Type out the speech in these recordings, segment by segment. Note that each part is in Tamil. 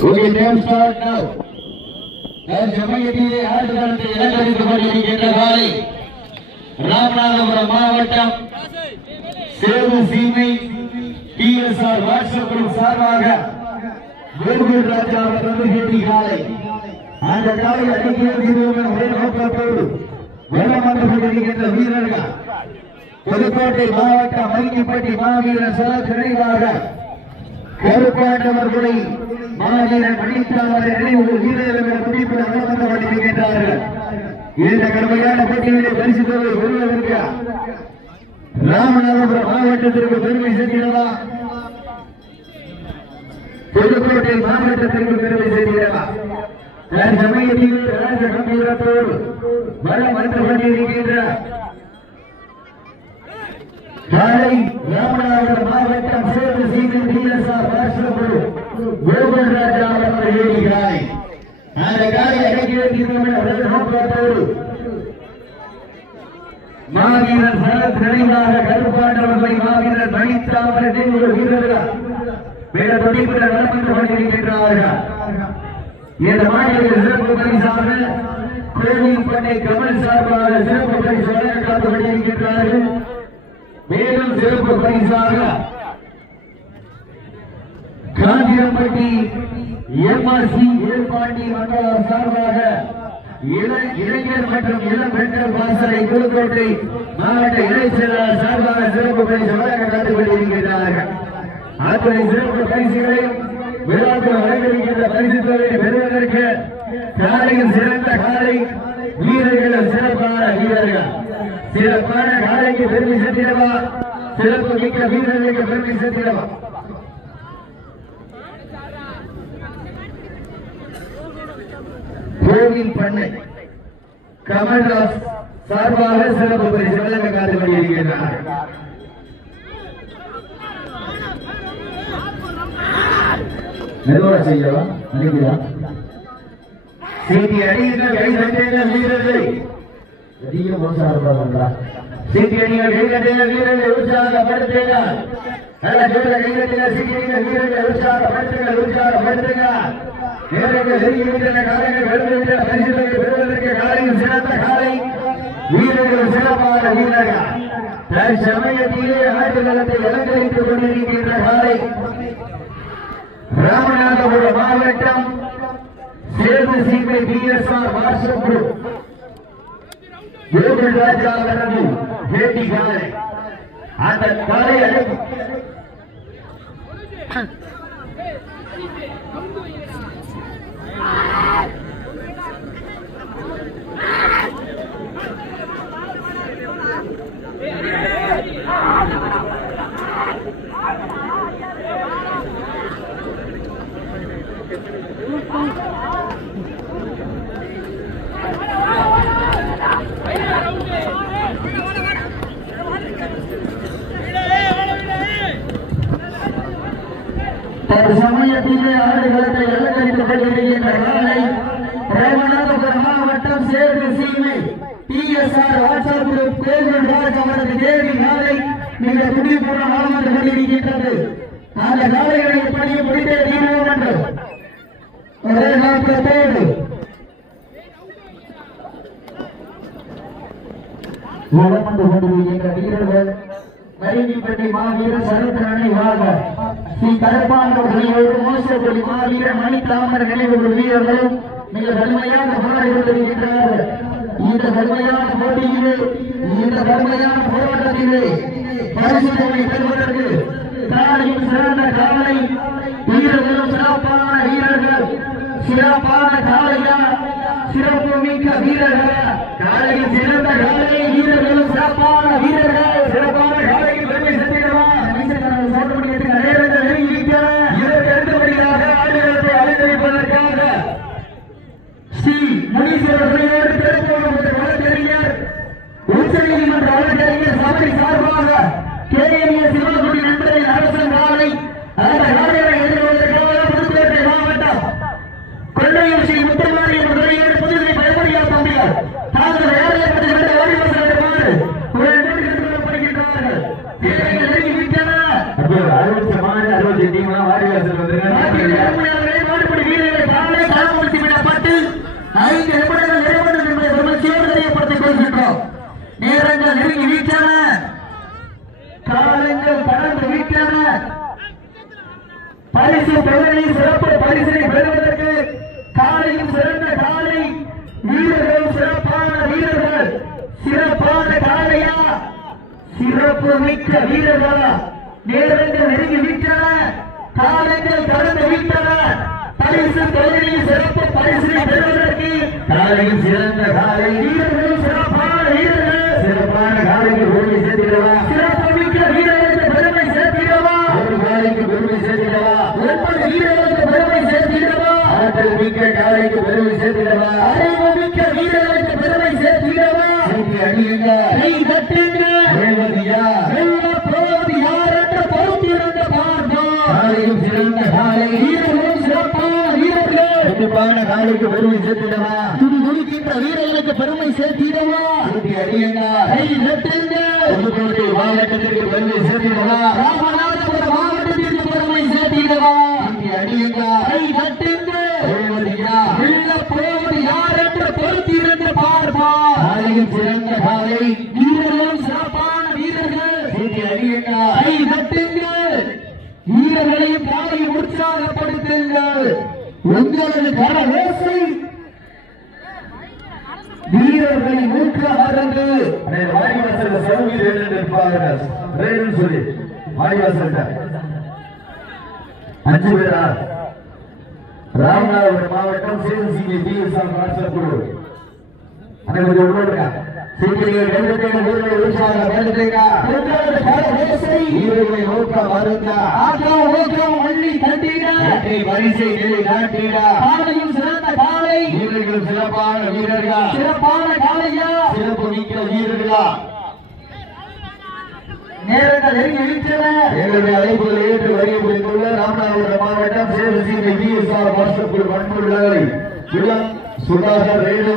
Okay, time start now. சமயத்திலே ஆடுகளத்தை இலங்கரித்துக் கொண்டிருக்கின்ற காலை ராமநாதபுரம் மாவட்டம் சேது சீமை டிஎஸ்ஆர் வாட்ஸ்அப் குரூப் சார்பாக வேல்கூர் ராஜா அவர்களது கேட்டி காலை அந்த காலை அடிக்கிறது ஒரே நோக்கத்தோடு வெள்ளம் வந்து கொண்டிருக்கின்ற வீரர்கள் புதுக்கோட்டை மாவட்டம் மைக்கிப்பட்டி மாவீரர் சில துணைவாக கருப்பாண்டவர்களை மாவீரன் மணித்தாமரை நினைவு வீரர்கள் துடிப்பில் அமர்ந்து இந்த கடுமையான போட்டியிலே பரிசு தொகை பெறுவதற்கு ராமநாதபுரம் மாவட்டத்திற்கு பெருமை சேர்க்கிறதா? புதுக்கோட்டை மாவட்டத்திற்கு பெருமை சேர்க்கிறதா? சமயத்தில் ராஜ கம்பீரத்தோடு வளம் வந்து கொண்டிருக்கின்ற காலை ராமநாதபுரம் மாவட்டம் சேது சீக்கிரம் டிஎஸ்ஆர் ராஷ்டிரபுரு கோகுல் ராஜா அவர்கள் ஏறிகிறாய் அந்த காலை அடக்கிய நோக்கத்தோடு. மாவீரர் சரத் நினைவாக கருப்பாண்டவர்களை மாவீரர் மணித்தாமரை நினைவு வீரர்கள் வேற துடிப்பில் நடந்து கொண்டிருக்கின்றார்கள். இந்த மாநிலத்தில் சிறப்பு பரிசாக கோவில் பண்ணை கமல் சார்பாக சிறப்பு பரிசு வழங்க கொண்டிருக்கின்றார்கள். மேலும் சிறப்பு பரிசாக காந்திரம்பட்டி எம்ஆர்சி ஏற்பாண்டி மண்டலம் சார்பாக இளைஞர் மற்றும் இளம் பெண்கள் பாசறை புதுக்கோட்டை மாவட்ட இணைச் செயலாளர் சார்பாக சிறப்பு பரிசு வழங்க காத்துக் கொண்டிருக்கின்றார்கள் அத்தனை சிறப்பு பரிசுகளையும் விழாக்கள் வழங்கியிருக்கின்ற பரிசு தொகையை பெறுவதற்கு காலையில் சிறந்த காலை வீரர்கள் சிறப்பான வீரர்கள். சிறப்பான காலைக்கு பெருமை சேர்த்திடவா? சிறப்பு மிக்க வீரர்களுக்கு பெருமை சேர்த்திடவா? கோவில் பண்ணை. கமல்ராஜ் சார்பாக சிறப்பு பரிசு வழங்க காத்து கொண்டிருக்கிறார் மெதுவாக செய்யலாம் நினைக்கிறா சீட்டி அடியுங்கள் கை தட்டுங்கள் வீரர்களை. அதிகம் உற்சாகப்படுறா சீட்டி அடிகள் கை தட்டுங்கள் வீரர்களை நல்ல ஜோட கை தட்டுங்கள் சீட்டி அடிகள் வீரர்களை உற்சாகப்படுத்துங்கள் உற்சாகப்படுத்துங்கள். நேரங்கள் நெருங்கிவிட்டன பரிசுகளை பெறுவதற்கு காலையில் சிறந்த காலை. வீரர்கள் சிறப்பான வீரர்கள். தற்சமயத்திலே ஆட்டுகளத்தை அலங்கரித்துக் கொண்டிருக்கின்ற காலை. ராமநாதபுரம் மாவட்டம் Sethu Seemai R WhatsApp group Gokul Raja அவரது பேட்டி காலை அந்த காலை அழைப்பு தற்சமயத்திலே ஆடுகளத்தை அலங்கரித்துக் கொண்டிருக்கின்ற காலை ராமநாதபுரம் மாவட்டம் சேர்ந்து Seemai. TSR WhatsApp group Gokul Raj அவரது தேவி நாளை மிக துடிப்புடன் வளம் கொண்டிருக்கின்றது அந்த காலைகளை பணியை முடித்தே தீர்வோம் என்று ஒரே நோக்கத்தோடு வளம் வந்து கொண்டிருக்கின்ற வீரர்கள் மருவிப்பட்டி மாவீரர் சரத்தரணை வாக ஸ்ரீ கருப்பாண்டவர்களோடு மோசப்படி மாவீரர் மணித்தாமர நினைவுகள் வீரர்களும் மிக வலிமையாக போராடி கொண்டிருக்கின்றார்கள் இந்த வலிமையான போட்டியிலே இந்த வலிமையான போராட்டத்திலே பரிசுகளை பெறுவதற்கு காலையில் சிறந்த காலை வீரர்களும் சிறப்பான வீரர்கள் சிறப்பான காலையா சிறப்பு மிக்க வீரர்கள்? காலையில் சிறந்த காலை வீரர்களும் சிறப்பான வீரர்கள் சிறப்பான காலைக்கு பெருமை சேர்த்துக்கிறோம் நேரங்கள் நெருங்கிவிட்டன இதற்கு அடுத்தபடியாக ஆடுகளத்தை அலங்கரிப்பதற்காக ஸ்ரீ முனீஸ்வரர்களோடு திருப்பூர் வழக்கறிஞர் உச்ச நீதிமன்ற வழக்கறிஞர் சபை சார்பாக கேஎம்ஏ சிவன் நண்பரை அரசன் காலை அந்த காலையை எதிர்கொள்வதற்காக புதுக்கோட்டை மாவட்டம் கொள்ளையூர் ஸ்ரீ முத்துமாரியம்மன் துறையோடு புதுவை பயன்படியா தம்பியார் தாங்கள் வேலையை பற்றி வந்து ஓடி வசதிப்பாடு ஒரு வீரர்கள் நெருங்கி விட்டன அறுபத்தி மாடு அறுபத்தி டீம்லாம் வாரிவாசல் வந்துருங்க மாடுபடி வீரர்களை காலை களப்படுத்தி விடப்பட்டு ஐந்து நிமிடங்கள் நிறைவடையும் என்பதை பெருமதியோடு தெரியப்படுத்திக் கொள்கின்றோம் நேரங்கள் நெருங்கி விட்டன காலங்கள் கடந்து விட்டன பரிசு பெருமை சிறப்பு பரிசை பெறுவதற்கு காலையும் சிறந்த காலை வீரர்களும் சிறப்பான வீரர்கள். சிறப்பான காலையா சிறப்பு மிக்க வீரர்களா? நேரங்கள் நெருங்கி விட்டன காலங்கள் கடந்து விட்டன. பரிசு பெருமை சிறப்பு பரிசினை பெறுவதற்கு காலையும் சிறந்த காலை வீரர்களும் சிறப்பான வீரர்கள். சிறப்பான காலையில் ஓடி சேர்த்திடவா சிறப்பு மிக்க வீரர்களுக்கு பெருமை சேர்த்திடவா ஒரு காலைக்கு பெருமை சேர்த்திடவா ஒன்பது வீரர்களுக்கு பெருமை சேர்த்திடவா ஆற்றல் மிக்க காலைக்கு பெருமை சேர்த்திடவா அறிவுமிக்க வீரர்களுக்கு பெருமை சேர்த்திடவா சூட்டி அடியுங்க. கை தட்டுங்க. ரேவதியா வெல்ல போவது யார் என்று பொறுத்திருந்த பார்ப்போம். காலையும் சிறந்த காலை வீரர்களும் சிறப்பான வீரர்கள். சிறப்பான காலைக்கு பெருமை சேர்த்திடவா துடி துடிக்கின்ற வீரர்களுக்கு பெருமை சேர்த்திடவா? சூட்டி அடியுங்க. கை தட்டுங்க. புதுக்கோட்டை மாவட்டத்திற்கு பெருமை சேர்த்திடவா ராமநாதபுரம் மாவட்டத்திற்கு பெருமை சேர்த்திடவா? அடியுங்க. கை தட்டுங்க. வெல்ல போவது யார் என்று பொறுத்திருந்து காலையும் சிறந்த காலை. வீரர்களும் சிறப்பான வீரர்கள். சூட்டி அடியுங்க. கை தட்டுங்கள் வீரர்களையும் காலையும் உற்சாகப்படுத்துங்கள். உங்களது கரவேசை வீரர்களை ஊக்க சௌமி ரேணு இருப்பாங்க ரேணு சொல்லி வாடிவாசல்ல. அஞ்சு பேரா? ராமநாதபுரம் மாவட்டம் சிவசிங்கி டிஎஸ்ஆர் வாட்ஸ்அப் குழு அண்ணே கொஞ்சம் சீக்கிரம் கைதட்டீங்க வீரர்களை உற்சாகப்படுத்துங்க உங்களது கரவேசை வீரர்களை ஊக்க ஆக்கம் ஊக்கம் அள்ளி தட்டிட வெற்றி நிலை காலையும் சிறந்த காலை சிறப்பான வீரர்களா. சிறப்பான காலையா சிறப்பு மிக்க வீரர்களா. நேரங்கள் நெருங்கி விட்டன. எங்களுடைய அழைப்புகள் ஏற்று வருகை புரிந்துள்ள ராமநாதபுரம் மாவட்டம் சேவசீமை பிஎஸ்ஆர் வாட்ஸ்அப்பில் பண்புள்ளவரை இளம் சுதாகர் ரேணு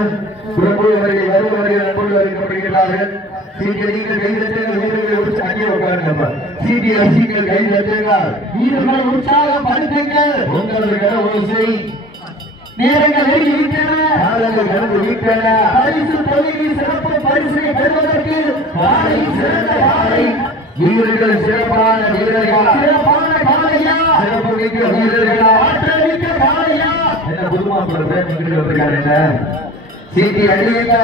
பிரபு அவர்கள் வருபவர்கள் அன்புள்ள வருகிறார்கள் சீக்கிரம் நீங்கள் கைதட்டுங்கள் வீரர்களை விட்டு அங்கே உட்காருங்க சீக்கிரம் சீக்கிரம் கைதட்டுங்கள் வீரர்களை உற்சாகப்படுத்துங்கள் உங்களது கட ஓசை நேரங்கள் நெருங்கி விட்டன. காலங்கள் கடந்து விட்டன. பரிசு தொழிலில் சிறப்பு பரிசினை பெறுவதற்கு காலை சிறந்த காலை வீரர்கள் சிறப்பான வீரர்களா? சிறப்பான காலையா சிறப்பு மிக்க வீரர்களா? ஆற்றல் மிக்க காலையா என்ன புதுமாப்பிள்ள பேர் நிக்கிட்டு வந்திருக்காரு என்ன? சீட்டி அடியுங்க.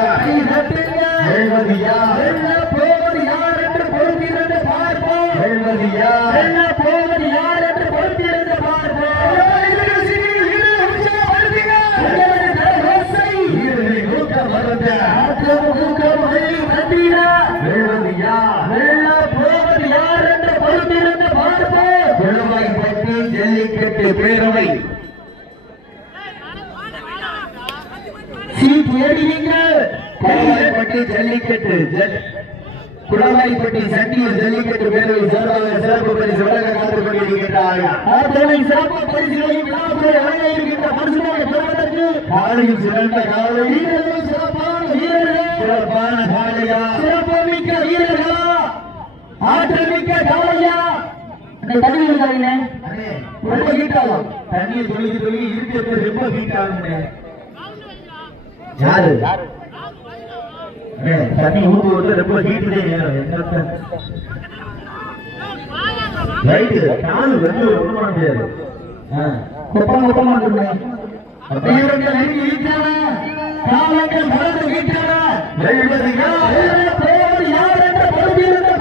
எழுபதியா வெல்ல போவது யார் என்று பொறுத்திருந்து பார்ப்போம். வெல்ல போவது யார் என்று பொறுத்திருந்து பார்ப்போம் உங்களது கரகோசை வீரர்களை ஊக்க மறந்த ஆக்கம் ஊக்கம் அள்ளி தட்டிட எழுபதியா வெல்ல போவது யார் என்று பொறுத்திருந்து பார்ப்போம் குளவாய் பட்டி ஜல்லிக்கட்டு பேரவை சீட் ஏறினீங்க குளவாய்ப்பட்டி ஜல்லிக்கட்டு ஜல்- குளவாய்ப்பட்டி சண்டியூர் ஜல்லிக்கட்டு பேரவை சார்பாக சிறப்பு பரிசு வழங்க காத்துக் கொண்டிருக்கிறார்கள் ஆற்றலை சிறப்பு பரிசுகளையும் விழாக்களை வழங்க இருக்கின்ற மனுஷனாக பெறுவதற்கு காலையில் சிறந்த காலை. வீரர்கள் சிறப்பான வீரர்கள். காலையா சிறப்பு மிக்க வீரர்களா. ஆற்றல் மிக்க இருக்கிறது ரொம்ப ஹீட் யாரு? தண்ணி ஊத்து வந்து ரொம்ப ஹீட்டு ரைட்டு காலு வந்து ஒண்ணும் பண்ண முடியாது குப்பம் குப்பமா காலங்கள் போவது யார் என்ற பொறுப்பிலிருந்து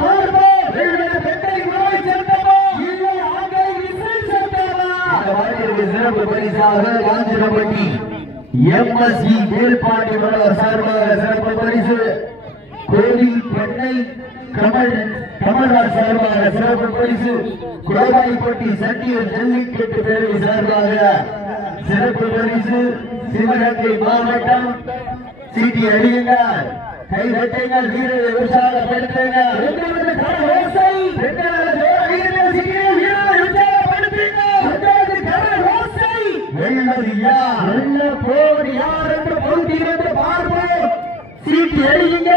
சிறப்பு பரிசாக காஞ்சிரப்பட்டி எம்எஸ்சி வேல்பாண்டி மலர் சார்பாக சிறப்பு பரிசு. கோவில் பெண்ணை கமல் கமல்ராஜ் சார்பாக சிறப்பு பரிசு. குளவாய்ப்பட்டி சட்டியர் ஜல்லிக்கட்டு பேரவை சார்பாக சிறப்பு பரிசு. சிவகங்கை மாவட்டம் சீட்டி அடியுங்கள் கை வீரரை உற்சாகப்படுத்துங்கள் உங்களது கரவோசை பெண்களது வீரர்கள் சீக்கிரம் வீரரை உற்சாகப்படுத்துங்கள் உங்களது வெள்ளது யார் வெல்ல போவது யார் என்று பொறுப்பிலிருந்து பார்ப்போம். சீட்டு எறியுங்க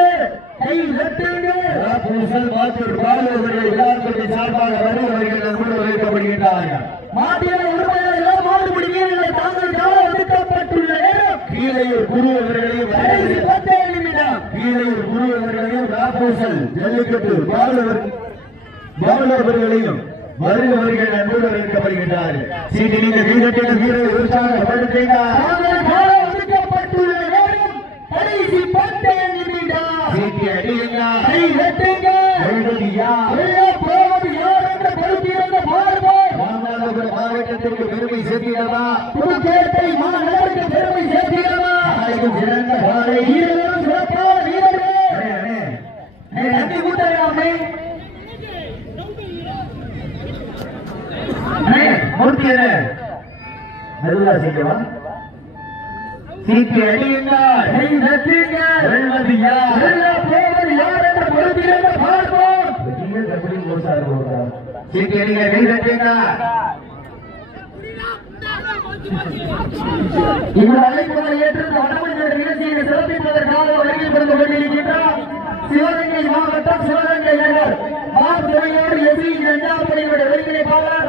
கை தட்டுங்க புருஷன் மாத்தூர் பாலு அவர்களை சார்பாக வருகை வருகிற நண்பர்கள் வைக்கப்படுகின்றார்கள். மாட்டியான உரிமையாளர்கள் மாடுபிடி வீரர்களை தாங்கள் கால ஒதுக்கப்பட்டுள்ள நேரம். கீழையூர் குரு அவர்களையும் பத்தே நிமிடம். கீழையூர் குரு அவர்களையும் ராப்போசல் ஜல்லிக்கட்டு பாலுவர் பாலுவர் அவர்களையும் வருக வருகிற நண்பர்கள் வைக்கப்படுகின்றார்கள் சீட்டி நீங்க வீரத்தின வீரர் உற்சாகப்படுத்தினார் தாங்கள் கால ஒதுக்கப்பட்டுள்ள நேரம் கடைசி பத்தே நிமிடம் சீட்டி அடியுங்கள். கை வெட்டுங்க வெல்வது யார் உள்ளே போவது யார் என்ற பொறுப்பிருந்த பார்ப்போம் ராமநாதபுரம் மாவட்டத்திற்கு பெருமை சேர்க்கிறதா? புதுக்கோட்டை மாநகருக்கு பெருமை சேர்க்கிறதா? சிறந்த காலை வீரர்களும் சிறப்பான வீரர்கள். அண்ணே, அண்ணே. மெதுவா சீக்கிரமா. சீட்டி அடியுங்கள் கை வெட்டுங்க வெல்வது யார்? போவது யார் என்ற பொறுப்பிருந்த பார்ப்போம். நீங்க எப்படி மோசா இருக்கா சீட்டி அடிங்க கை தட்டுங்க இந்த அழைப்புகளை ஏற்று வடமொழி நிகழ்ச்சியை சிறப்பிப்பதற்காக வருகை புரிந்து கொண்டிருக்கின்றார் சிவகங்கை மாவட்டம் சிவகங்கை நகர். மாத்துறையோடு எஸ்சி இரண்டாம் பணியுடைய ஒருங்கிணைப்பாளர்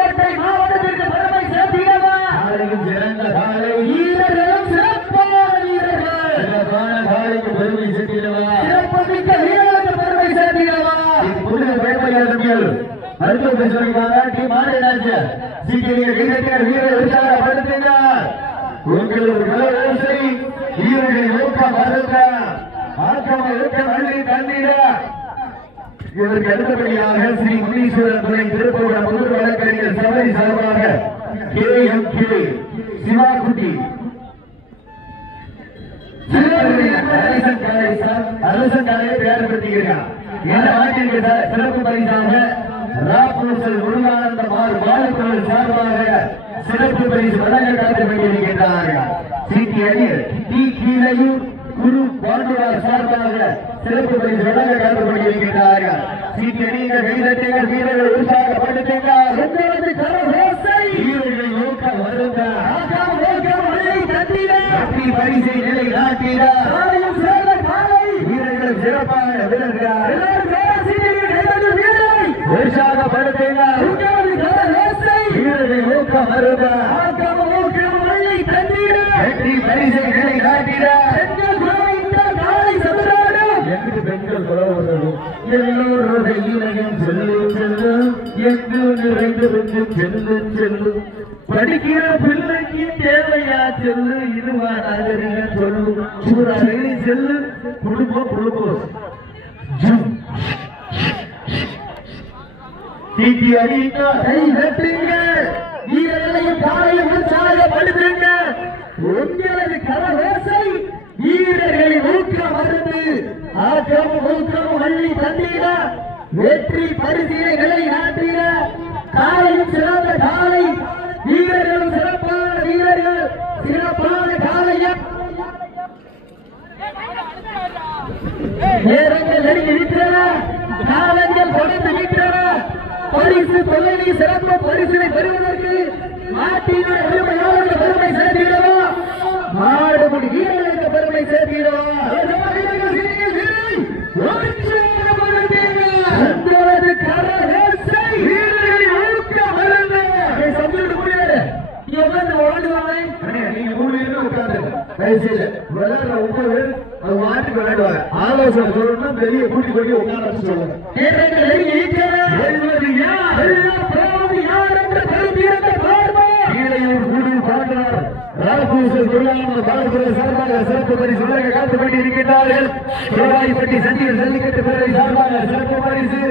பெருமை சேர்த்திடவா? சிறப்புமிக்க வீரர்களுக்கு பெருமை சேர்த்திடவா? புதிய பயன்படுத்தல் மருத்துவ பேசுவாங்க டி மாநில சீக்கிரம் வீரர்கள் வீரர் உற்சாகப்படுத்துகிறார் உங்களது விவசாயி வீரர்களை ஊக்க மறுக்க ஆக்கம் இருக்க வள்ளி தண்ணீர இதற்கு அடுத்தபடியாக ஸ்ரீ முனீஸ்வரன் துறை திருப்பூர் முதல் வழக்கறிஞர் சபை சார்பாக கே எம் கே சிவாகுட்டி அரசன் காலை சார் அரசன் காலையை பெயர்படுத்துகிறார் இந்த ஆண்டிற்கு சிறப்பு பரிசாக ராப்பூசல் முருகானந்த மாறு பாலக்குழல் சார்பாக சிறப்பு பரிசு வழங்க டி குரு பாண்டுவார் சார்பாக சிறப்பு பரிசு வழங்க காத்துக் கொண்டிருக்கின்றார்கள் வீரர்கள் வீரர்கள் நோக்க வருங்க வெற்றி பரிசை நிலை காலை. வீரர்கள் சிறப்பாக விளங்குகிறார் எல்லாரும் பேசினீர்கள் எனது வீரரை உற்சாகப்படுத்தினார் வீரர்கள் ஊக்க மருக ஆக்கம ஓக்கம வழி தண்ணீரா வெற்றி பரிசை நிலை சதுராடும் எங்கு பெண்கள் குலவுறதும் எல்லோருடைய இணையம் செல்லு செல்லு எங்கு நிறைந்திருந்து செல்லு செல்லு படிக்கிற பிள்ளைக்கு தேவையா சொல்லு? சூறாவளி செல்லு குடும்பம் குளுக்கோஸ் தீட்டி அடிங்க கை வெட்டுங்க. வீரர்களையும் காலையும் உற்சாகப்படுத்துங்க உங்களது கரவேசை வீரர்களை ஊக்கம் மருந்து ஆக்கமும் ஊக்கமும் வள்ளி தந்தீர வெற்றி பரிசீலைகளை நாட்டீர காலையும் சிறந்த காலை. வீரர்களும் சிறப்பான வீரர்கள். சிறப்பான காலையும் நேரங்கள் நெருங்கி நிற்கிறன காலங்கள் தொடர்ந்து நிற்கிறன பரிசு தொழிலை சிறப்பு பரிசினை பெறுவதற்கு நாட்டினுடைய உரிமையாளர்கள் பெருமை சேர்த்திடவா? மாடுபடி வீரர்களுக்கு பெருமை சேர்த்திடவா? உட்காந்து அது மாட்டுக்கு விளையாடுவாங்க ஆலோசனை சொல்லணும்னா வெளியே கூட்டி கொண்டு உட்கார சொல்லுங்க சிறப்பு பரிசு வழங்க காத்துக் கொண்டிருக்கின்றார்கள் சிவராய்பட்டி சண்டிகர் ஜல்லிக்கட்டு பேரவை சார்பாக சிறப்பு பரிசு.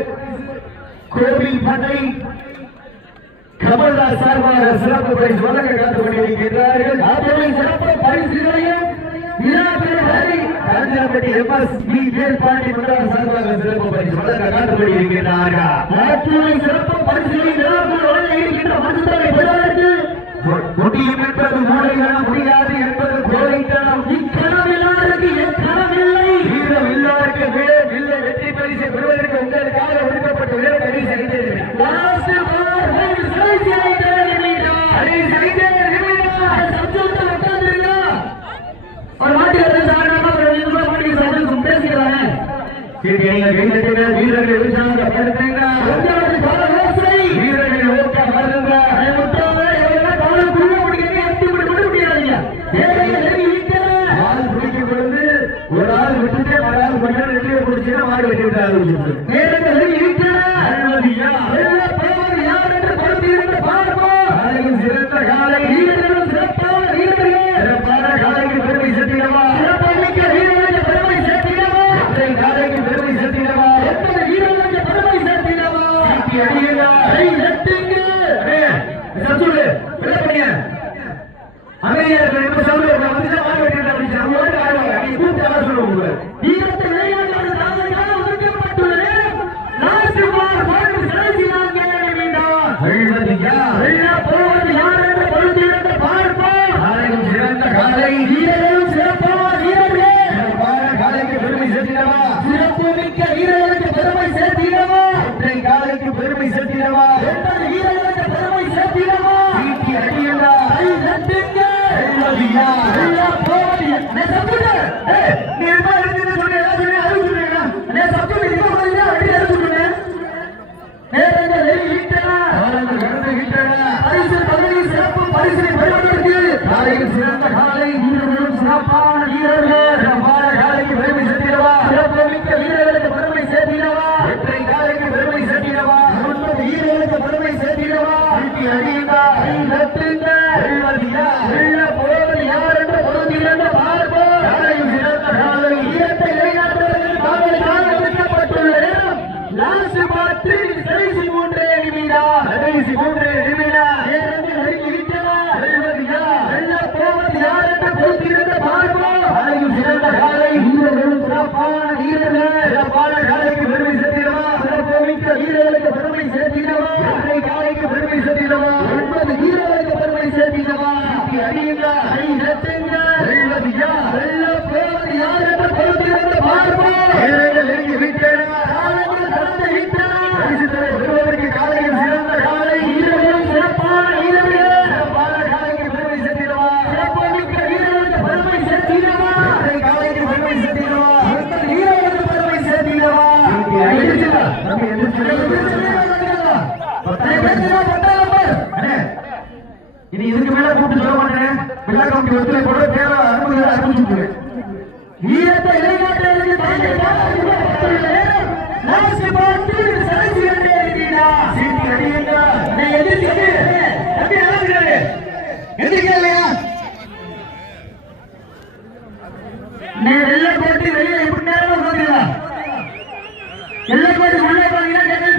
கோவில் பண்ணை கமல்தாஸ் சார்பாக சிறப்பு பரிசு வழங்க காத்துக் கொண்டிருக்கின்றார்கள் சிறப்பு விழாக்களை Kanchanapatti M S V Velpandi மண்டலம் சார்பாக சிறப்பு பரிசு வழங்க காட்டுப்படி இருக்கின்றார்கள். மருத்துவ சிறப்பு பரிசுகளை நிலவுகள் வழங்க இருக்கின்ற மருத்துவரை பெறுவதற்கு முடியும் என்பது மூளைகளால் முடியாது என்பது கோழைத்தனம். இக்கனவில்லாருக்கு எக்கனவில்லை வீரமில்லாருக்கு வீரமில்லை வெற்றி பரிசை பெறுவதற்கு உங்களுக்காக ஒதுக்கப்பட்ட வீர பரிசு அடைந்திருக்கிறார் அடை செய்தே வீரர்கள். சொல்லு என்ன பண்ணீங்க அமைதியா இருக்கணும் என்ன சொல்லு வந்து ஆள் வெட்டி அப்படி சொல்லுவாங்க நீ கூப்பிட்டு சொல்லுவாங்க கடைசி மூன்றே நிமிடா. கடைசி மூன்றே நிமிடா. நேரம் நெருங்கிவிட்டதா வெல்ல போவது யார் என்று பொறுத்திருந்த பார்ப்போம் அழகில் சிறந்த காலை. வீரர்களும் சிறப்பான வீரர்கள். சிறப்பான காலைக்கு பெருமை சேர்த்திடவா? சிறப்புமிக்க வீரர்களுக்கு பெருமை சேர்த்திடவா? அரை காலைக்கு பெருமை சேர்த்திடவா? ஒன்பது வீரர்களுக்கு பெருமை சேர்த்திடவா? அடியுங்கள்? அணி நடத்து இருபத்தி ஒன்றில் கூட பேர அனுமதி அறிவிச்சிருக்கிறேன் ஈழத்தை இளைஞர்களுக்கு நீ வெளியே போட்டு வெளியே எப்படி நேரம் எல்லாம் போட்டு உள்ளே போனீங்கன்னா